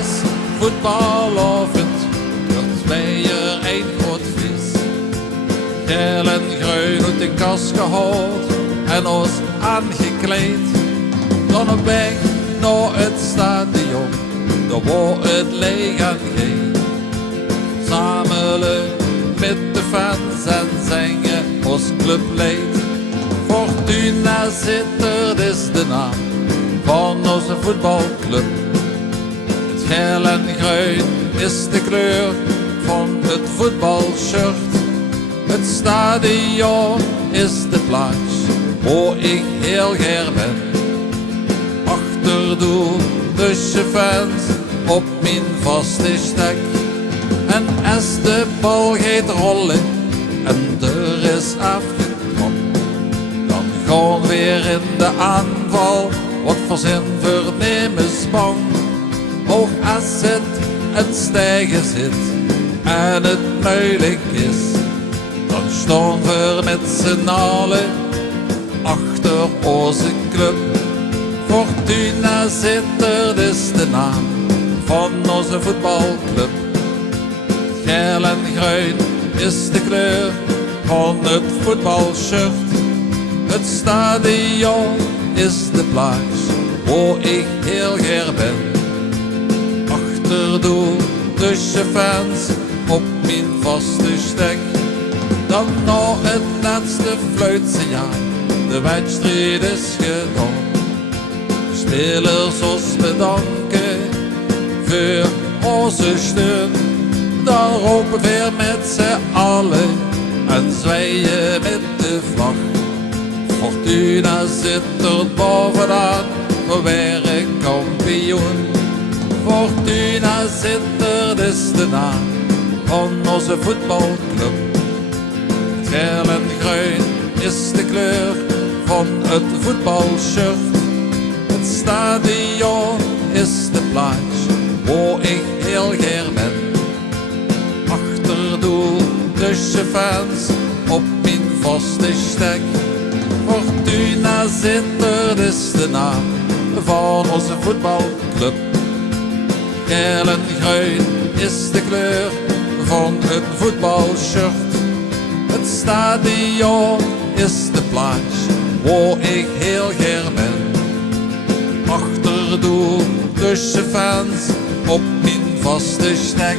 is voetbal of het wordt weer een groot feest. Geel en groen uit de kast gehaald en ons aangekleed. Dan op weg naar het stadion, daar wordt het leeg aan geen. Samen met de fans en zingen ons clublied. Fortuna Sittard is de naam van onze voetbalclub. Het geel en groen is de kleur van het voetbalshirt. Het stadion is de plaats waar ik heel graag ben. Achterdoor tussen fans op mijn vaste stek. En als de bal gaat rollen en er is afgetrapt, dan gaan we weer in de aanval, wat voor zin vernemensbang. Ook als het een stijgen zit en het moeilijk is, dan staan we met z'n allen achter onze club. Fortuna Sittard is de naam van onze voetbalclub. Geel en groen is de kleur van het voetbalshirt. Het stadion is de plaats waar ik heel graag ben. Achterdoor tussen fans op mijn vaste stek. Dan nog het laatste fluitsignaal, de wedstrijd is gedaan. Spelers ons bedanken voor onze steun. Dan roepen we weer met z'n allen en zwaaien met de vlag. Fortuna Sittard bovenaan, we werden kampioen. Fortuna Sittard is de naam van onze voetbalclub. Het geel en groen is de kleur van het voetbalshirt. Het stadion is de plaats waar ik heel graag ben. Achterdoor tussen fans op mijn vaste stek. Fortuna Sittard is de naam van onze voetbalclub. Geel en groen is de kleur van het voetbalshirt. Het stadion is de plaats waar ik heel graag ben. Achterdoor tussen fans op mijn vaste stek.